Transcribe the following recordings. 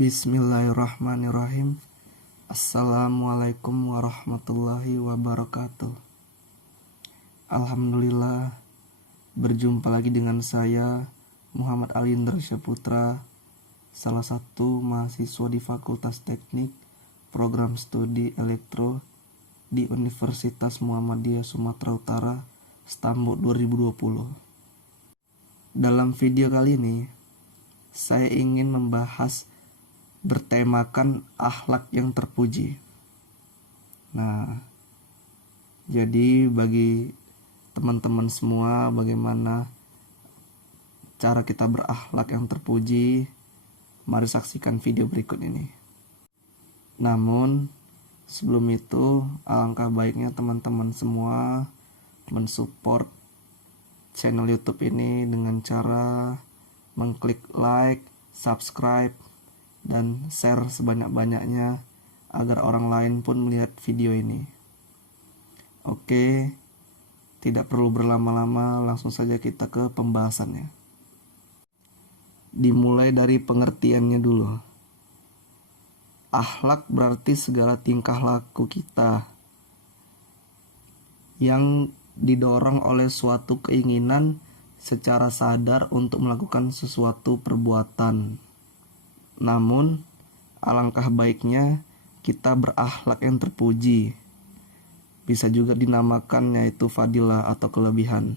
Bismillahirrahmanirrahim. Assalamualaikum warahmatullahi wabarakatuh. Alhamdulillah, berjumpa lagi dengan saya Muhammad Alindra Syaputra, salah satu mahasiswa di Fakultas Teknik Program Studi Elektro di Universitas Muhammadiyah Sumatera Utara, Stambuk 2020. Dalam video kali ini, saya ingin membahas bertemakan akhlak yang terpuji. Nah, jadi bagi teman-teman semua, bagaimana cara kita berakhlak yang terpuji? Mari saksikan video berikut ini. Namun, sebelum itu, alangkah baiknya teman-teman semua mensupport channel YouTube ini dengan cara mengklik like, subscribe, dan share sebanyak-banyaknya agar orang lain pun melihat video ini. Oke, tidak perlu berlama-lama, langsung saja kita ke pembahasannya. Dimulai dari pengertiannya dulu. Akhlak berarti segala tingkah laku kita yang didorong oleh suatu keinginan secara sadar untuk melakukan sesuatu perbuatan. Namun, alangkah baiknya kita berakhlak yang terpuji. Bisa juga dinamakan yaitu fadilah atau kelebihan.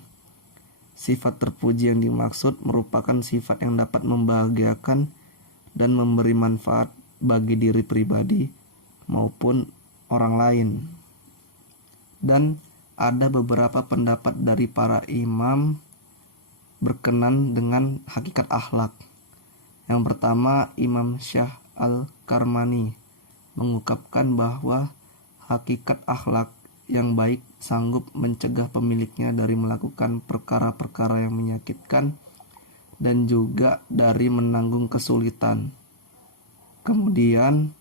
Sifat terpuji yang dimaksud merupakan sifat yang dapat membahagiakan dan memberi manfaat bagi diri pribadi maupun orang lain. Dan ada beberapa pendapat dari para imam berkenan dengan hakikat akhlak. Yang pertama, Imam Syah Al-Karmani mengungkapkan bahwa hakikat akhlak yang baik sanggup mencegah pemiliknya dari melakukan perkara-perkara yang menyakitkan dan juga dari menanggung kesulitan. Kemudian,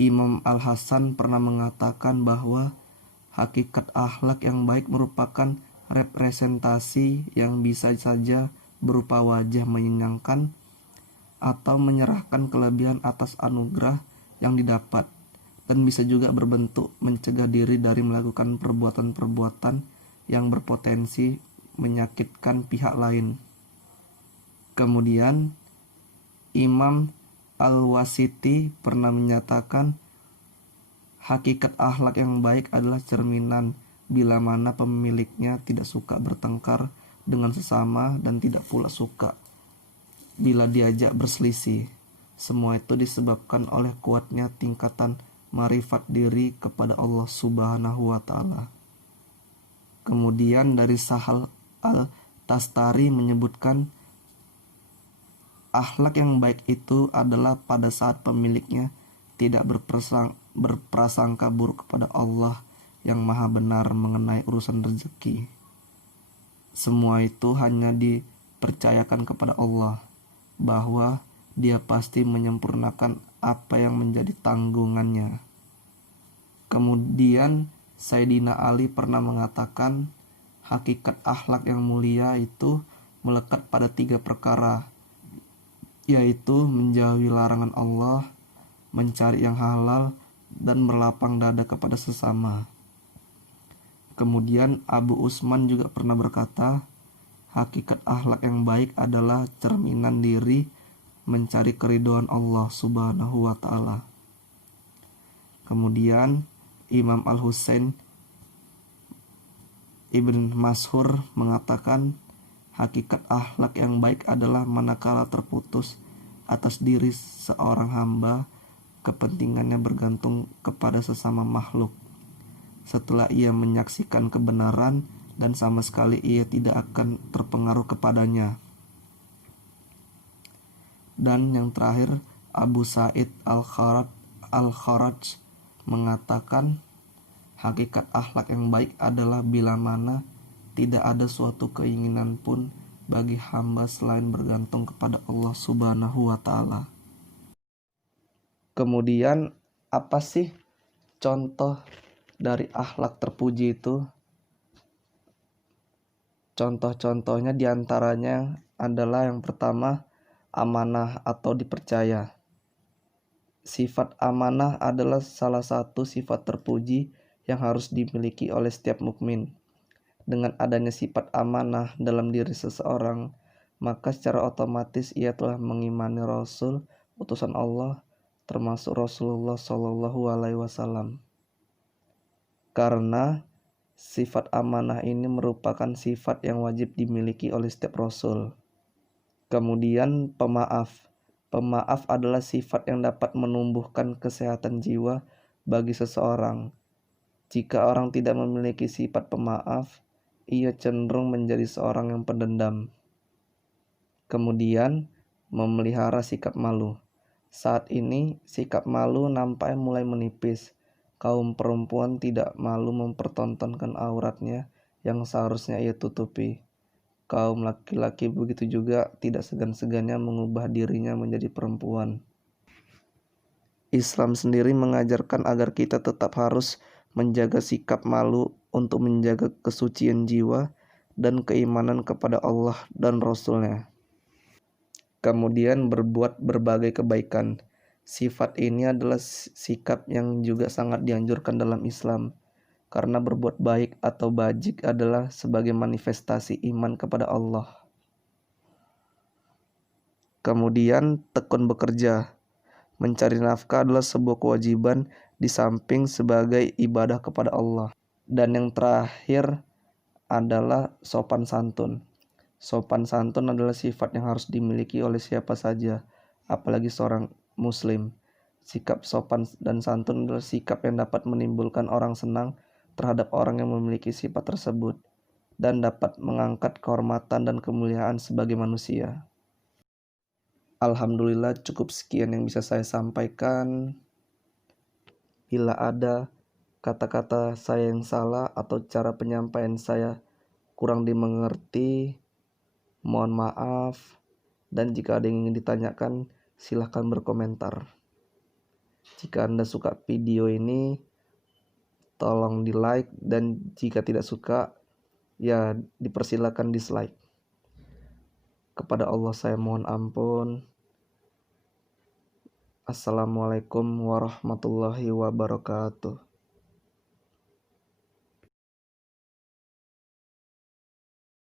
Imam Al-Hasan pernah mengatakan bahwa hakikat akhlak yang baik merupakan representasi yang bisa saja berupa wajah menyenangkan atau menyerahkan kelebihan atas anugerah yang didapat, dan bisa juga berbentuk mencegah diri dari melakukan perbuatan-perbuatan yang berpotensi menyakitkan pihak lain. Kemudian, Imam Al-Wasiti pernah menyatakan hakikat akhlak yang baik adalah cerminan bila mana pemiliknya tidak suka bertengkar dengan sesama dan tidak pula suka bila diajak berselisih. Semua itu disebabkan oleh kuatnya tingkatan marifat diri kepada Allah Subhanahu wa Ta'ala. Kemudian dari Sahal Al-Tastari menyebutkan akhlak yang baik itu adalah pada saat pemiliknya tidak berprasangka buruk kepada Allah yang maha benar mengenai urusan rezeki. Semua itu hanya dipercayakan kepada Allah, bahwa dia pasti menyempurnakan apa yang menjadi tanggungannya. Kemudian Sayyidina Ali pernah mengatakan hakikat akhlak yang mulia itu melekat pada 3 perkara, yaitu menjauhi larangan Allah, mencari yang halal, dan berlapang dada kepada sesama. Kemudian Abu Usman juga pernah berkata, hakikat akhlak yang baik adalah cerminan diri mencari keridhaan Allah Subhanahu wa Ta'ala. Kemudian Imam Al-Husain Ibn Mashur mengatakan hakikat akhlak yang baik adalah manakala terputus atas diri seorang hamba kepentingannya bergantung kepada sesama makhluk. Setelah ia menyaksikan kebenaran dan sama sekali ia tidak akan terpengaruh kepadanya. Dan yang terakhir, Abu Sa'id Al-Kharaj mengatakan hakikat akhlak yang baik adalah bila mana tidak ada suatu keinginan pun bagi hamba selain bergantung kepada Allah Subhanahu wa Ta'ala. Kemudian, apa sih contoh dari akhlak terpuji itu? Contoh-contohnya diantaranya adalah yang pertama, amanah atau dipercaya. Sifat amanah adalah salah satu sifat terpuji yang harus dimiliki oleh setiap mukmin. Dengan adanya sifat amanah dalam diri seseorang, maka secara otomatis ia telah mengimani Rasul, utusan Allah, termasuk Rasulullah Shallallahu Alaihi Wasallam. Karena sifat amanah ini merupakan sifat yang wajib dimiliki oleh setiap Rasul. Kemudian pemaaf. Pemaaf adalah sifat yang dapat menumbuhkan kesehatan jiwa bagi seseorang. Jika orang tidak memiliki sifat pemaaf, ia cenderung menjadi seorang yang pendendam. Kemudian, memelihara sikap malu. Saat ini, sikap malu nampaknya mulai menipis. Kaum perempuan tidak malu mempertontonkan auratnya yang seharusnya ia tutupi. Kaum laki-laki begitu juga tidak segan-segannya mengubah dirinya menjadi perempuan. Islam sendiri mengajarkan agar kita tetap harus menjaga sikap malu untuk menjaga kesucian jiwa dan keimanan kepada Allah dan Rasul-Nya. Kemudian berbuat berbagai kebaikan. Sifat ini adalah sikap yang juga sangat dianjurkan dalam Islam, karena berbuat baik atau bajik adalah sebagai manifestasi iman kepada Allah. Kemudian tekun bekerja. Mencari nafkah adalah sebuah kewajiban di samping sebagai ibadah kepada Allah. Dan yang terakhir adalah sopan santun. Sopan santun adalah sifat yang harus dimiliki oleh siapa saja, apalagi seorang muslim. Sikap sopan dan santun adalah sikap yang dapat menimbulkan orang senang terhadap orang yang memiliki sifat tersebut dan dapat mengangkat kehormatan dan kemuliaan sebagai manusia. Alhamdulillah, cukup sekian yang bisa saya sampaikan. Bila ada kata-kata saya yang salah atau cara penyampaian saya kurang dimengerti, mohon maaf. Dan jika ada yang ingin ditanyakan, silahkan berkomentar. Jika Anda suka video ini, tolong di like, dan jika tidak suka, ya dipersilakan dislike. Kepada Allah saya mohon ampun. Assalamualaikum warahmatullahi wabarakatuh.